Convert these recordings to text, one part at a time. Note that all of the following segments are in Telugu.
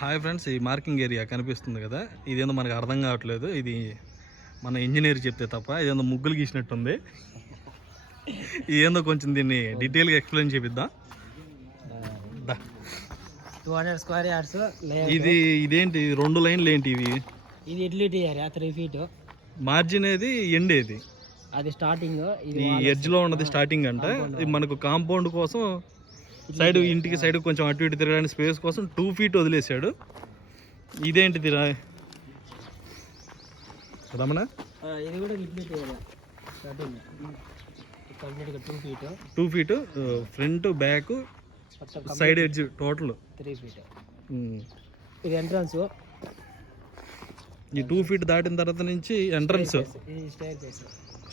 హాయ్ ఫ్రెండ్స్, ఈ మార్కింగ్ ఏరియా కనిపిస్తుంది కదా, ఇదేందో మనకు అర్థం కావట్లేదు. ఇది మన ఇంజనీర్ చెప్తే తప్ప ఇదేందో ముగ్గులు గీసినట్టుంది. ఇదేందో కొంచెం దీన్ని డీటెయిల్గా ఎక్స్ప్లెయిన్ చేపిద్దాం. 200 స్క్వేర్ యార్డ్స్. ఇది ఇదేంటి 2 లైన్లు ఏంటి ఇవి? ఇది యూటిలిటీ ఏరియా 3 feet. మార్జిన్ ఏది, ఎండ్ ఏది? అది స్టార్టింగ్. ఈ ఎడ్జ్ లో ఉన్నది స్టార్టింగ్ అంట. ఇది మనకు కాంపౌండ్ కోసం సైడ్, ఇంటికి సైడ్ కొంచెం అటు ఇటు తిరగడానికి స్పేస్ కోసం 2 feet వదిలేశాడు. ఇదేంటిది రమణ? ఇది కూడా యూటిలిటీ ఏరియా స్టార్టింగ్ కంప్లీట్గా 2 feet. 2 feet front back side edge total 3 feet. ఇది ఎంట్రన్స్. ఈ 2 feet దాటిన తర్వాత నుంచి ఎంట్రన్స్,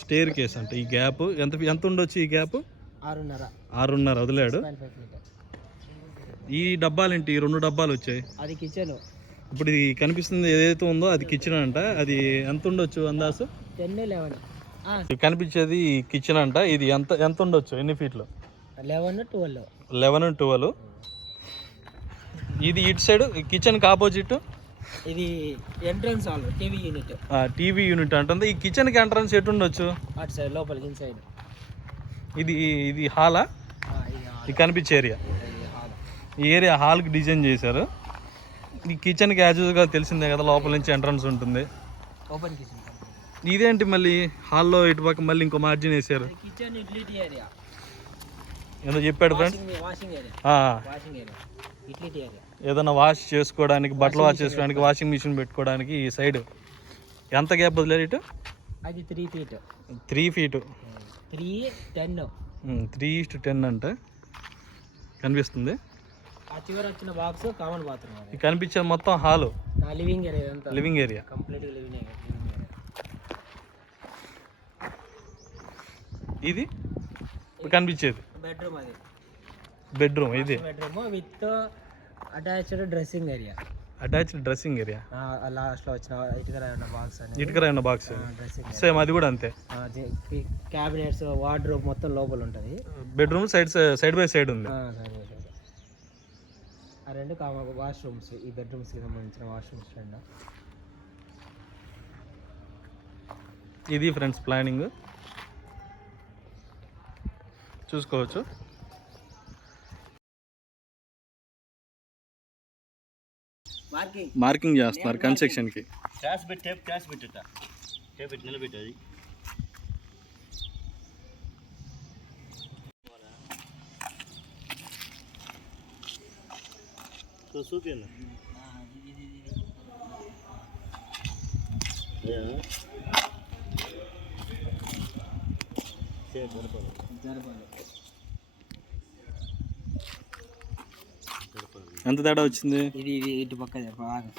స్టేర్ కేస్ అంటే ఈ గ్యాప్ ఎంత ఉండొచ్చు? ఈ గ్యాప్ 6.5 వదిలాడు. ఈ డబ్బాలేంటి? 2 డబ్బాలు వచ్చాయి. అది కిచెన్. ఇప్పుడు ఇది కనిపిస్తుంది ఏదైతే ఉందో అది కిచెన్ అంట. అది ఎంత ఉండొచ్చు అందాసు? 10-11 కనిపించేది కిచెన్ అంట. ఇది ఎంత ఉండొచ్చు? ఎన్ని ఫీట్లు? 11-12. ఇది ఇటు సైడ్ కిచెన్ కి ఆపోజిట్ ఇది entrance hall, TV unit. TV unit అంటుంది. ఈ కిచెన్ కి ఎంట్రన్స్ ఎటు ఉండొచ్చు? అటు సైడ్ లోపల ఇన్సైడ్. ఇది హాలా? ఇది కనిపించే ఏరియా. ఈ ఏరియా హాల్కి డిజైన్ చేశారు. ఈ కిచెన్కి యాజువల్గా తెలిసిందే కదా, లోపల నుంచి ఎంట్రన్స్ ఉంటుంది. Open kitchen. ఇదేంటి మళ్ళీ హాల్లో ఇటు పక్క మళ్ళీ ఇంకో మార్జిన్ వేసారు? కిచెన్ యూటిలిటీ ఏరియా ఏదో చెప్పాడు friends. Washing area. Utility area. ఏదైనా వాష్ చేసుకోవడానికి, బట్టలు వాష్ చేసుకోవడానికి, వాషింగ్ మిషన్ పెట్టుకోవడానికి ఈ సైడ్ ఎంత గ్యాప్ వదిలేదు ఇటు? అది 3 feet. 3 feet. 3:10. 3:10 అంటే కనిపిస్తుంది. ఆ చివరి వచ్చిన బాక్స్ కామన్ బాత్రూమ్. ఇది కనిపించేది మొత్తం hall, living area. Living area కంప్లీట్గా లివింగ్ ఏరియా. ఇది కనిపించేది బెడ్రూమ్. అది బెడ్రూమ్. ఇది bedroom with attached dressing area. Attached dressing area. Last లో వచ్చిన బాక్స్ అని ఇటుకరైన బాక్స్ సేమ్ అది కూడా అంతే. క్యాబినెట్స్, వార్డ్రోబ్ మొత్తం లోపల ఉంటుంది. బెడ్రూమ్ సైడ్ బై సైడ్ ఉంది. ఆ 2 వాష్రూమ్స్. ఈ బెడ్రూమ్స్ కి సంబంధించిన వాష్రూమ్స్ 2. ఇది ఫ్రెండ్స్ ప్లానింగ్ చూసుకోవచ్చు. మార్కింగ్ చేస్తున్నారు కన్స్ట్రక్షన్ కి. నిలబెట్టది చూపేనా ఎంత తేడా వచ్చింది? ఇది ఇటు పక్క బాగా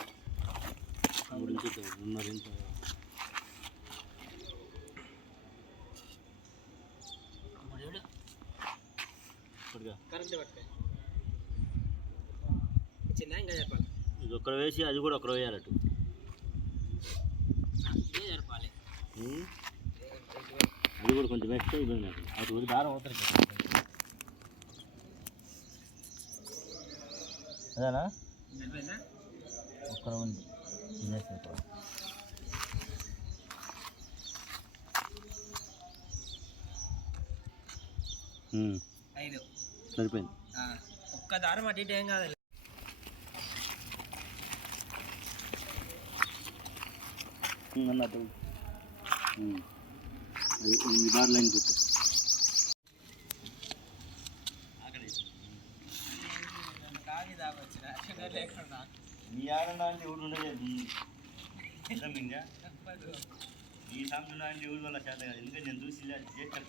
ఇది ఒక్కడ వేసి అది కూడా ఒకరు వేయాలట్టు. అది కూడా కొంచెం వేస్తే ఇబ్బంది. అటు ఒక దారం అవుతారు అదేనా ఒక్కరు ఉంది. సరిపోయింది. ఒక్క దారం అటు ఇటు ఏం కాదు. అన్నట్టు ఈ బార్ లైన్ గుర్తు మీ ఆడండా అంటే ఊరు ఉండలేదు. ఈ సాంగ్ అంటే ఊరు వల్ల చేత కాదు. ఎందుకంటే నేను చూసి చేస్తాను.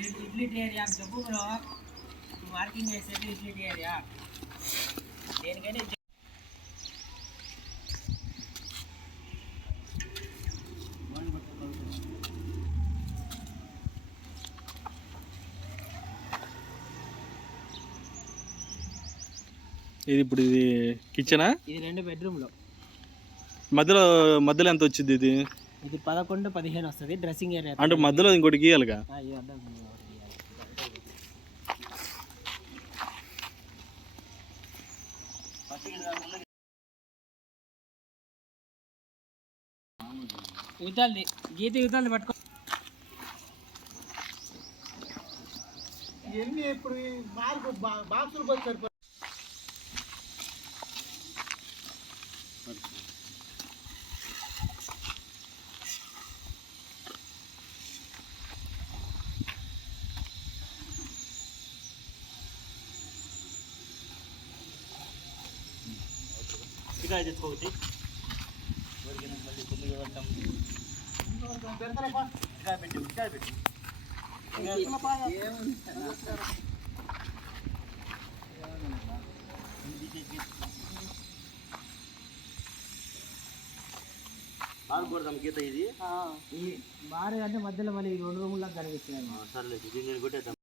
యూటిలిటీ ఏరియా చెప్పు బ్రో. మార్కింగ్ చేసేది యూటిలిటీ ఏరియా. దేనికైనా ఇది ఇప్పుడు ఇది కిచెనా? ఇది 2 బెడ్రూమ్లో. మధ్యలో మధ్యలో ఎంత వచ్చింది ఇది? ఇది 11-15 వస్తుంది డ్రెస్సింగ్ ఏరియా. అంటే మధ్యలో ఇంకోటి గీయాలిగా. యువతలది గీత యువతలది పట్టుకో. ఇవన్నీ ఇప్పుడు బాక్సులు పోయి సరిపో. చికాయ తెచ్చుకోవచ్చు మళ్ళీ 9 వస్తాం. చికాయ పెట్టి బాగా కొడతాం గీత ఇది. బాగా అంటే మధ్యలో మళ్ళీ 2 రూములకు కనిపిస్తున్నాయి. సర్లేదు దీన్ని కొట్టేద్దాం.